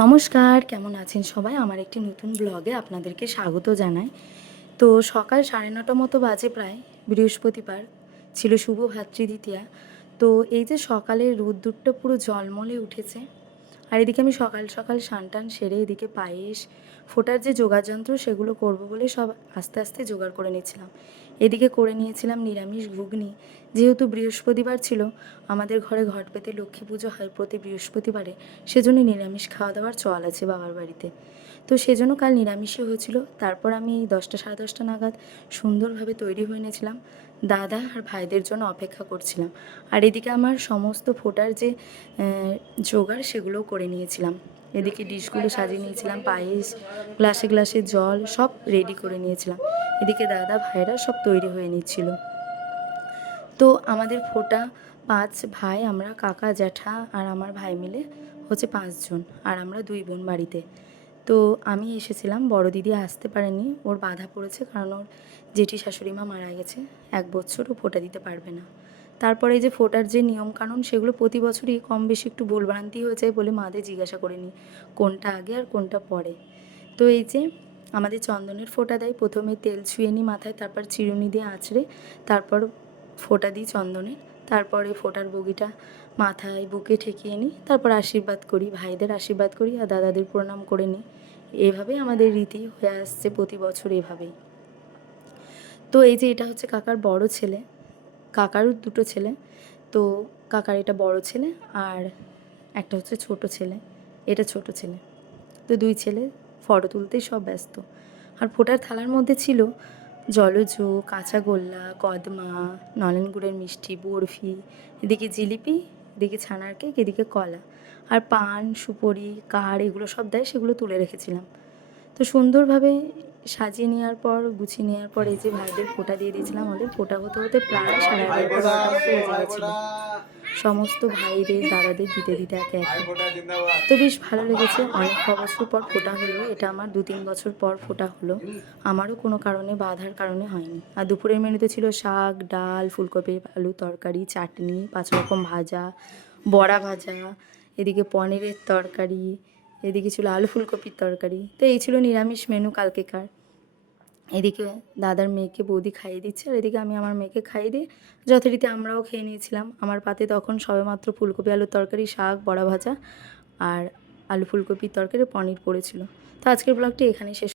নমস্কার, কেমন আছেন সবাই? আমার একটি নতুন ব্লগে আপনাদেরকে স্বাগত জানাই। তো সকাল সাড়ে নটা মতো বাজে প্রায়, বৃহস্পতিবার ছিল শুভ ভাতৃদ্বিতীয়া তো এই যে সকালে রোদ্দুরটা পুরো জলমলে উঠেছে আর এদিকে আমি সকাল সকাল টান সেরে এদিকে পায়েস, ফোটার যে জোগাড় যন্ত্র সেগুলো করব বলে সব আস্তে আস্তে জোগাড় করে নিয়েছিলাম। এদিকে করে নিয়েছিলাম নিরামিষ ঘুগনি। যেহেতু বৃহস্পতিবার ছিল, আমাদের ঘরে ঘট পেতে লক্ষ্মী পুজো হয় প্রতি বৃহস্পতিবারে, সেজন্য নিরামিষ খাওয়া দাওয়ার চল আছে বাবার বাড়িতে। তো সেজন্য কাল নিরামিষই হয়েছিল। তারপর আমি দশটা সাড়ে দশটা নাগাদ সুন্দরভাবে তৈরি হয়ে নিয়েছিলাম। দাদা আর ভাইদের জন্য অপেক্ষা করছিলাম। আর এদিকে আমার সমস্ত ফোটার যে জোগাড় সেগুলোও করে নিয়েছিলাম। এদিকে ডিশগুলো সাজিয়ে নিয়েছিলাম, পায়েস, গ্লাসে গ্লাসে জল, সব রেডি করে নিয়েছিলাম। এদিকে দাদা ভাইরা সব তৈরি হয়ে নিচ্ছিল। তো আমাদের ফোটা পাঁচ ভাই, আমরা কাকা, জ্যাঠা আর আমার ভাই মিলে হচ্ছে পাঁচজন। আর আমরা দুই বোন বাড়িতে। তো আমি এসেছিলাম, বড় দিদি আসতে পারেনি, ওর বাধা পড়েছে কারণ ওর জেঠি শাশুড়ি মা মারা গেছে, এক বছর ও ফোটা দিতে পারবে না। তারপরে যে ফোটার যে নিয়মকানুন, সেগুলো প্রতি বছরই কম বেশি একটু ভুলভ্রান্তি হয়ে যায় বলে মাদের জিজ্ঞাসা করে নিই কোনটা আগে আর কোনটা পরে। তো এই যে আমাদের চন্দনের ফোঁটা দেয়, প্রথমে তেল ছুঁয়ে নিই মাথায়, তারপর চিরুনি দিয়ে আঁচড়ে, তারপর ফোঁটা দিই চন্দনের। তারপরে ফোঁটার বগিটা মাথায় বুকে ঠেকিয়ে নিই, তারপর আশীর্বাদ করি, ভাইদের আশীর্বাদ করি আর দাদাদের প্রণাম করে নিই। এভাবেই আমাদের রীতি হয়ে আসছে প্রতি বছর এভাবেই। তো এই যে এটা হচ্ছে কাকার বড় ছেলে, কাকারও দুটো ছেলে, তো কাকার এটা বড় ছেলে আর একটা হচ্ছে ছোট ছেলে, এটা ছোট ছেলে। তো দুই ছেলে, ফটো তুলতেই সব ব্যস্ত। আর ফোটার থালার মধ্যে ছিল জলজ কাঁচাগোল্লা কদমা, নলেন গুড়ের মিষ্টি, বরফি, এদিকে জিলিপি, এদিকে ছানার কেক, এদিকে কলা। আর পান, সুপরি, কার, এগুলো সব দেয়, সেগুলো তুলে রেখেছিলাম। তো সুন্দরভাবে সাজিয়ে নেওয়ার পর গুছিয়ে নেওয়ার পর এই যে ভাইদের ফোঁটা দিয়ে দিয়েছিলাম ওদের ফোঁটা হতে হতে প্রায় সাড়ে এগারোটা গেছিল। সমস্ত ভাইদের দাদাদের দিতে দিতে একে। একে তো বেশ ভালো লেগেছে। অনেক ক বছর পর ফোটা হলো। এটা আমার দু তিন বছর পর ফোটা হলো। আমারও কোনো কারণে বাধার কারণে হয়নি। আর দুপুরের মেনুতে ছিল শাক ডাল ফুলকপি আলু তরকারি চাটনি পাঁচ রকম ভাজা বড়া ভাজা এদিকে পনিরের তরকারি এদিকে ছিল আলু ফুলকপির তরকারি। তো এই ছিল নিরামিষ মেনু কালকেকার। এদিকে দাদার মেয়েকে বৌদি খাইয়ে দিচ্ছে আর এদিকে আমি আমার মেয়েকে খাইয়ে দিয়ে যথারীতি আমরাও খেয়ে নিয়েছিলাম। আমার পাতে তখন সবেমাত্র ফুলকপি, আলুর তরকারি, শাক, বড়া ভাজা আর আলু ফুলকপির তরকারি, পনির পড়েছিল। তো আজকের ব্লগটি এখানেই শেষ